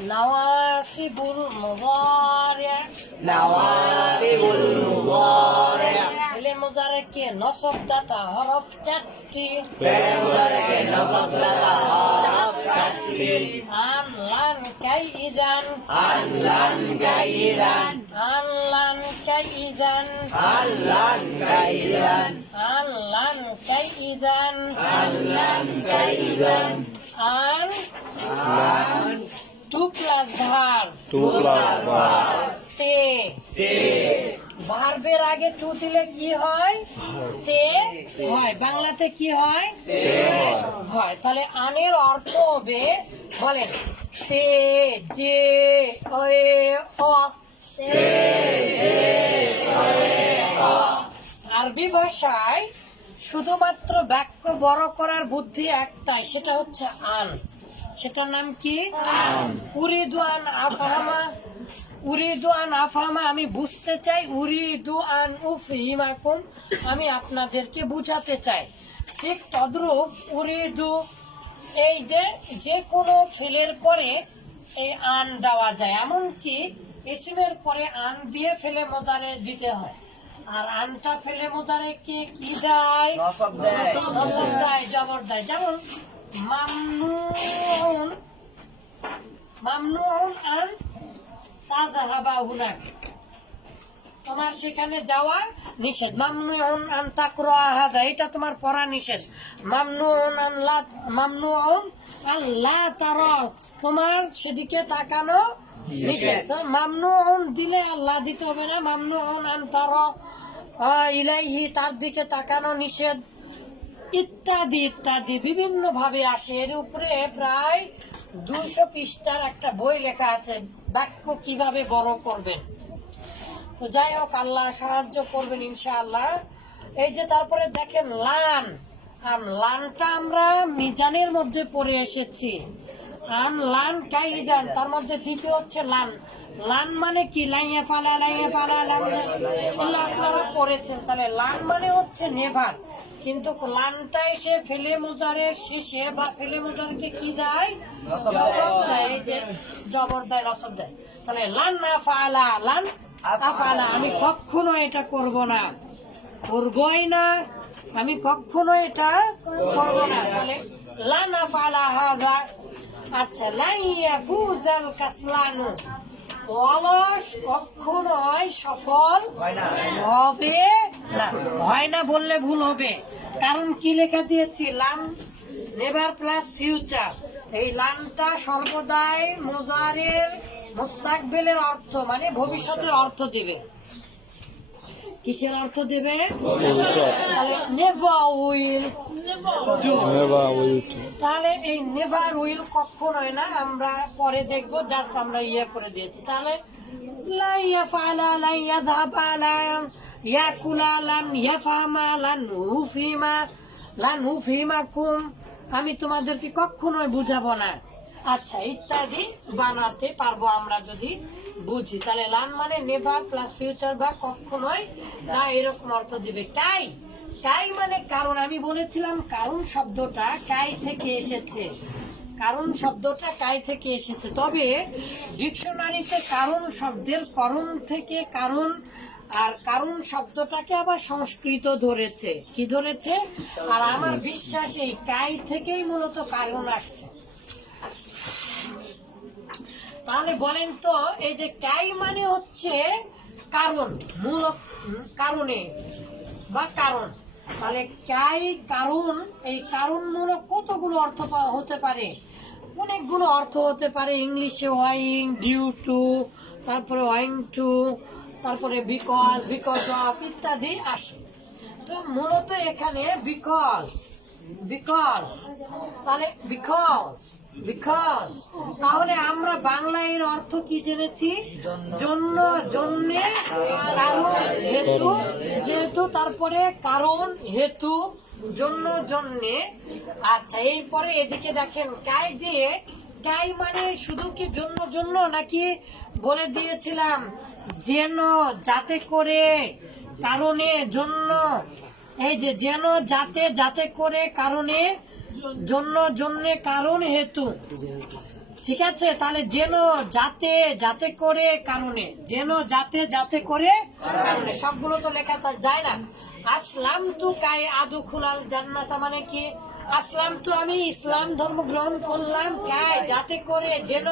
نواسب المضارع نواسب المضارع فعل مضارع نصب تتا حرف تتي فعل مضارع نصب تتا حرف تتي عملا كيدا عملا كيدا عملا كيدا عملا كيدا কাই ইদান حلا كيدا আন লান কাই ইদান حلا كيدا আন two plus ধার two plus one তে تي ভার্বের আগে টু দিলে কি হয় তে হয় বাংলাতে কি হয় হয় তাহলে আনের অর্থ হবে বলেন তে যে অয়ে অ আরবি ভাষায় শুধুমাত্র বাক্য বড় করার বুদ্ধি একটাই সেটা হচ্ছে আন। সেটার নাম কি? উরিদু আন আফহামা উরিদু আন আফহামা আমি বুঝতে চাই উরিদু আন উফহিমাকুম আমি আপনাদেরকে বুঝাতে চাই। ঠিক তদ্রূপ উরিদু এই যে যে কোনো ফেলের পরে এই আন দেওয়া যায়। এমনকি ইসিমের পরে আন দিয়ে ফেলে মোদারে দিতে হয়। আর আনটা ফেলে মোদারে কে কি দেয়? নসব দেয়। জবর দেয়। যেমন মামনুন মামনুন আন তাদহাবা তোমার সেখানে যাওয়া নিষেধ। মামনুন আন তাকর তাকরাহাদা এটা তোমার পড়া নিষেধ। মামনুন আন লা মামনুন আন লা তোমার সেদিকে তাকানো মামনুন দিলে আল্লাহ দিতে হবে না। মামনুন ইলাইহি তার দিকে তাকানো নিষেধ। ইত্যাদি ইত্যাদি বিভিন্ন ভাবে আসে। এর উপরে প্রায় দুশো পৃষ্ঠার একটা বই লেখা আছে, বাক্য কীভাবে বড় করবেন। তো যাই হোক, আল্লাহ সাহায্য করবেন ইনশাআল্লাহ। এই যে তারপরে দেখেন লান। আর লানটা আমরা মিজানের মধ্যে পড়ে এসেছি। আন লান কাইজান তার মধ্যে দ্বিতীয় হচ্ছে লান। লান মানে কি? লাইয়া ফালা লাইয়া ফালা, লান এগুলো আপনারা পড়েছেন, তাহলে লান মানে হচ্ছে নেভার। কিন্তু লানটা এসে ফেলে মোজারের শেষে বা ফেলে মোজারকে কি দেয়? রসব দেয় যে জবর দেয় রসব দেয়। তাহলে লান না ফালা, লান আফালা আমি কখনো এটা করব না। করবই না, আমি কখনো এটা করব না। তাহলে লানা ফালা হাদা। আচ্ছা লাইয়া ফুজাল কাসলানু। অলস কখনোই সফল হবে? না। হয় না বললে ভুল হবে। কারণ কি লেখা দিয়েছি? লাম নেভার প্লাস ফিউচার। এই লামটা সর্বদাই মোজারের মুস্তাকবেলের অর্থ মানে ভবিষ্যতের অর্থ দিবে। কিসের অর্থ দেবে? Never will. নেভার উইল তাহলে এই নেভার উইল কখনোই না আমরা পরে দেখব জাস্ট আমরা ইয়ে করে দিয়েছি। তাহলে লা ইয়াফআলা লা ইয়াযহাবা লা ইয়াকুলা লান ইয়াফহামা লান নুফিমা লান নুফিমাকুম। আমি তোমাদেরকে কখনোই বুঝাবো না। আচ্ছা ইত্যাদি বানাতে পারব আমরা যদি। বুঝি। তাহলে লান মানে নেভার প্লাস ফিউচার বা কখনোই না এরকম অর্থ দিবে। তাই কাই মানে কারণ আমি বলেছিলাম কারণ শব্দটা কাই থেকে এসেছে। কারণ শব্দটা কাই থেকে এসেছে। তবে ডিকশনারিতে কারণ শব্দের করণ থেকে কারণ আর কারণ শব্দটাকে আবার সংস্কৃত ধরেছে। কি ধরেছে? আর আমার বিশ্বাস এই কাই থেকেই মূলত কারণ আসছে। তাহলে বলেন তো, এই যে কাই মানে হচ্ছে কারণ মূল কারণে বা কারণ। তাহলে কাই কারণ, এই কারণমূলক কতগুলো অর্থ হতে পারে? অনেকগুলো অর্থ হতে পারে, ইংলিশে ওয়াইং, ডিউ টু, তারপরে ওয়াইং টু, তারপরে বিকজ বিকজ অফ ইত্যাদি আসে। তো মূলত এখানে বিকজ বিকজ, তাহলে বিকজ বিকজ তাহলে আমরা বাংলায় এর অর্থ কি জেনেছি? জন্য জন্যে কারণ হেতু যেহেতু তারপরে কারণ হেতু জন্য জন্যে। আচ্ছা এরপরে এদিকে দেখেন কাই দিয়ে কাই মানে শুধু কি জন্য জন্য নাকি বলে দিয়েছিলাম যেন যাতে করে কারণে জন্য। এই যে যেন যাতে যাতে করে কারণে জন্য জন্য কারণ হেতু। ঠিক আছে? তাহলে যেন যাতে যাতে করে কারণে। যেন যাতে যাতে করে কারণে। সবগুলো তো লেখা তো যায় না। আসলাম তু কাই আদু খুলাল জান্নাতা মানে কি? আসলাম তো আমি ইসলাম ধর্ম গ্রহণ করলাম। কাই যাতে করে যেন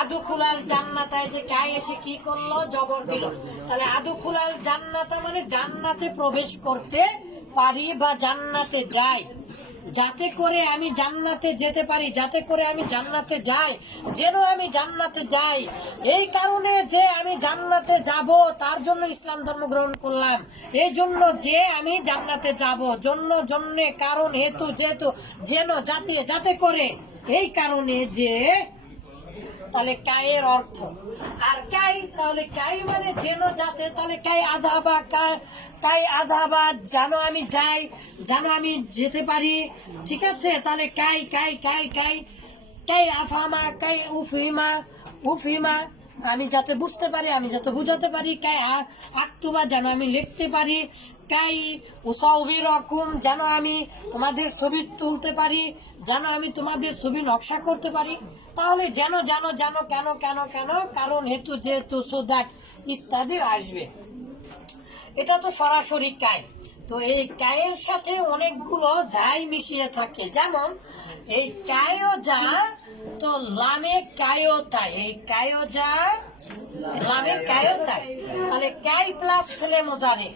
আদু খুলাল জান্নাতায় যে কাই এসে কি করল? জবর দিল। তাহলে আদু খুলাল জান্নাতা মানে জান্নাতে প্রবেশ করতে পারি বা জান্নাতে যাই। যাতে করে আমি জান্নাতে যেতে পারি, যাতে করে আমি জান্নাতে যাই, যেন আমি জান্নাতে যাই। এই কারণে যে আমি জান্নাতে যাব, তার জন্য ইসলাম ধর্ম গ্রহণ করলাম। এই জন্য যে আমি জান্নাতে যাব, জন্য জন্য কারণ, হেতু, যেহেতু, যেন জাতীয় যাতে করে। এই কারণে যে তাহলে কায়ের অর্থ। আর কাই, তাহলে কাই মানে যেন যাতে, তাহলে কাই আধা বা কাই আধা বা যেন আমি যাই, যেন আমি যেতে পারি, ঠিক আছে? তাহলে কাই কাই কাই কাই কাই আফামা, কাই উফিমা উফিমা, আমি যাতে বুঝতে পারি, আমি যাতে বুঝাতে পারি, কাই আক্তুবা যেন আমি লিখতে পারি, কাই উসাউবি রকম যেন আমি তোমাদের ছবি তুলতে পারি, যেন আমি তোমাদের ছবি নকশা করতে পারি তাহলে যেন যেন যেন, কেন কেন কেন, কারণ হেতু যেহেতু সো দ্যাট ইত্যাদি আসবে। এটা তো সরাসরি কায় তো এই কায়ের সাথে অনেকগুলো যাই মিশিয়ে থাকে। যেমন, এই কায়ও যা, তো লামে কায়ও তাই। এই কায়ও যা, লামে কায়ও তাই। তাহলে কাই প্লাস ফেলে মোজারে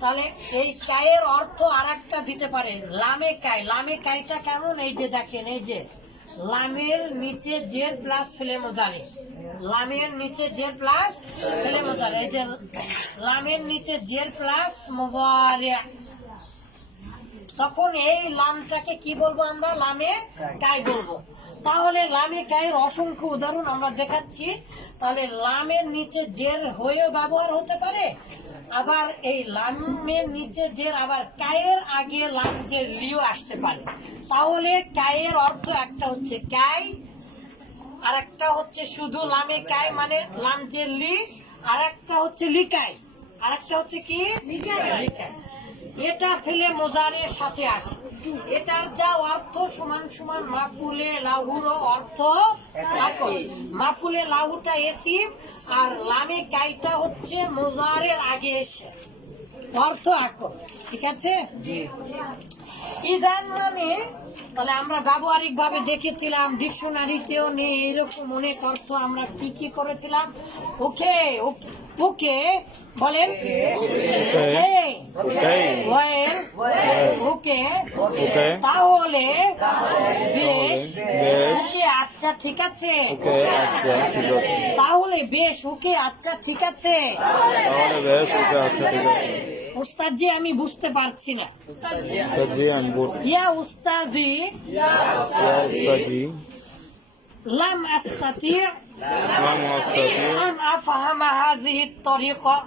তাহলে এই কায়ের অর্থ আর দিতে পারে। লামে কায় লামে কায়টা কেমন? এই যে দেখেন, এই যে। লামের নিচে জেড প্লাস ফেলে মোজারে। লামের নিচে জেড প্লাস ফেলে মোজারে। এই যে লামের নিচে জেড প্লাস মোজারে। তখন এই লামটাকে কি বলব আমরা? লামে কাই বলব। তাহলে লামে গায়ের অসংখ্য উদাহরণ আমরা দেখাচ্ছি। তাহলে লামের নিচে জের হয়েও ব্যবহার হতে পারে, আবার এই লামের নিচে জের, আবার কায়ের আগে লাম যে লিও আসতে পারে। তাহলে কায়ের অর্থ একটা হচ্ছে কাই আর একটা হচ্ছে শুধু লামে কাই মানে লাম যে লি আর একটা হচ্ছে লিকাই আর একটা হচ্ছে কি? লিকাই। এটা ফেলে মোজারের সাথে আসে। এটার যা অর্থ সমান সমান মাফুলে লাহুর অর্থ মাফুলে লাহুটা এসি আর লামে কাইটা হচ্ছে মোজারের আগে এসে। অর্থ আক ঠিক আছে? ইজান মানে তাহলে আমরা ব্যবহারিক ভাবে দেখেছিলাম ডিকশনারিতেও নেই এরকম অনেক অর্থ আমরা কি কি করেছিলাম? ওকে ওকে বলেন? ওকে তাহলে বেশ। ওকে আচ্ছা ওকে আচ্ছা ঠিক আছে। তাহলে বেশ ওকে আচ্ছা ঠিক আছে। তাহলে বেশ ওকে আচ্ছা ঠিক আছে। উস্তাদ জি আমি বুঝতে পারছি না উস্তাদজি আমি বল ইয়া উস্তাজি ইয়া উস্তাদজি لم أستطيع لم أستطيع أن أفهم هذه الطريقة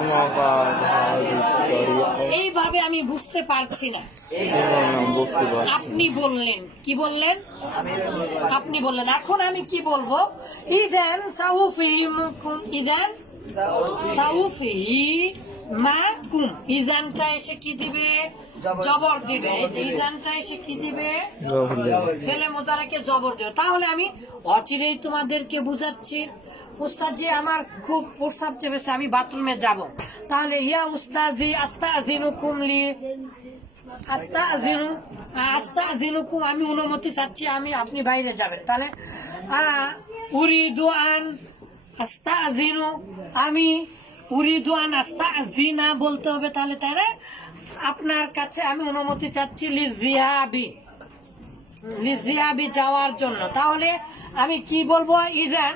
موافقة هذه الطريقة এইভাবে আমি বুঝতে পারছি না এভাবে আমি বুঝতে পারছি আপনি বললেন কি বললেন আপনি বললেন এখন আমি কি বলবো ইদেন সাউফিহিমুকুম ইদেন সাউফিহি মা কুম ইজানটা এসে কি দিবে? জবর। দিবে। ইজানটা এসে কি দিবে? ফেলে মোতারাকে জবর দেবে। তাহলে আমি অচিরেই তোমাদেরকে বুঝাচ্ছি উস্তাদ জি আমার খুব প্রস্তাব চেপেছে আমি বাথরুমে যাব। তাহলে ইয়া উস্তাজি আস্তা আজিনু কুমলি আস্তা আজিনু আস্তা আজিনুকুম আমি অনুমতি চাচ্ছি আমি আপনি বাইরে যাবেন। তাহলে আহ, উরিদু আন আস্তা আজিনু আমি উরিদু নাস্তা জি না বলতে হবে তাহলে তাহলে আপনার কাছে আমি অনুমতি চাচ্ছি লিজিহাবি। লিজিহাবি যাওয়ার জন্য। তাহলে আমি কি বলব, ইজান?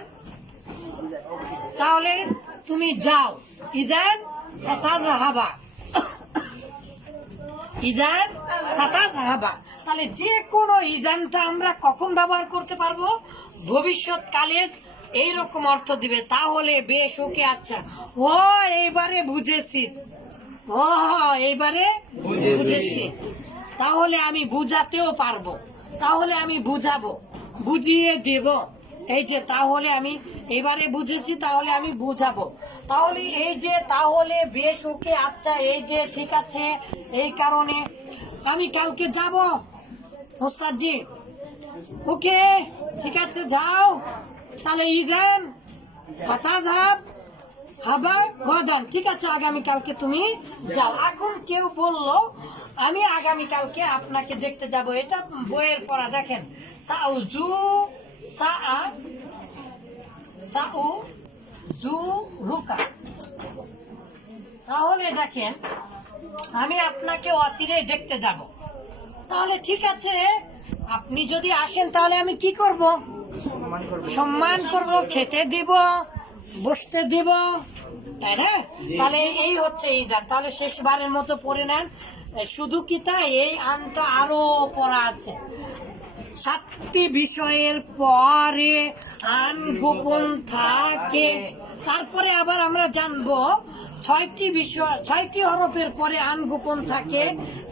তাহলে তুমি যাও। ইজান সাতাজাহাবা। ইদান সাতাজাহাবা। তাহলে যে কোনো ইজানটা আমরা কখন ব্যবহার করতে পারব? ভবিষ্যৎকালে এইরকম অর্থ দিবে। তাহলে বেশ, ওকে আচ্ছা। ও এইবারে বুঝেছি। ও এইবারে বুঝেছি। তাহলে আমি বুঝাতেও পারব। তাহলে আমি বুঝাবো। বুঝিয়ে দেব। এই যে তাহলে আমি এবারে বুঝেছি তাহলে আমি বুঝাবো। তাহলে এই যে তাহলে বেশ ওকে আচ্ছা এই যে ঠিক আছে এই কারণে আমি কালকে যাব। ওস্তাদজি ওকে ঠিক আছে যাও। তাহলে ইদেন সাতাধাপ হাবা? গদন ঠিক আছে আগামীকালকে তুমি যাও। এখন কেউ বলল আমি আগামীকালকে আপনাকে দেখতে যাব। এটা বইয়ের পড়া দেখেন। সাউজু সা সাউ জু রুকা। তাহলে দেখেন আমি আপনাকে অচিরে দেখতে যাব। তাহলে ঠিক আছে আপনি যদি আসেন তাহলে আমি কি করব। সম্মান করব খেতে দিব। বসতে দিব তাই না? তাহলে এই হচ্ছে এই তাহলে শেষবারের মতো পড়ে নেন। শুধু কি তাই? এই আনটা আরও পড়া আছে। সাতটি বিষয়ের পরে আন গোপন থাকে। তারপরে আবার আমরা জানব ছয়টি বিষয়, ছয়টি হরফের পরে আন গোপন থাকে,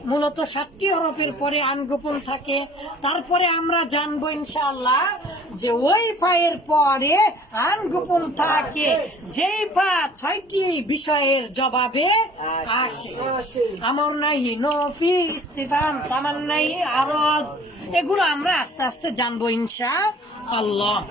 মূলত সাতটি হরফের পরে আন গোপন থাকে। তারপরে আমরা জানব ইনশাআল্লাহ যে ওই পায়ের পরে আন গোপন থাকে, যেই পা ছয়টি বিষয়ের জবাবে আসে। আমার নাই, নফি ইস্তিফাম তামার নাই আরজ এগুলো আমরা আস্তে আস্তে জানব ইনশা আল্লাহ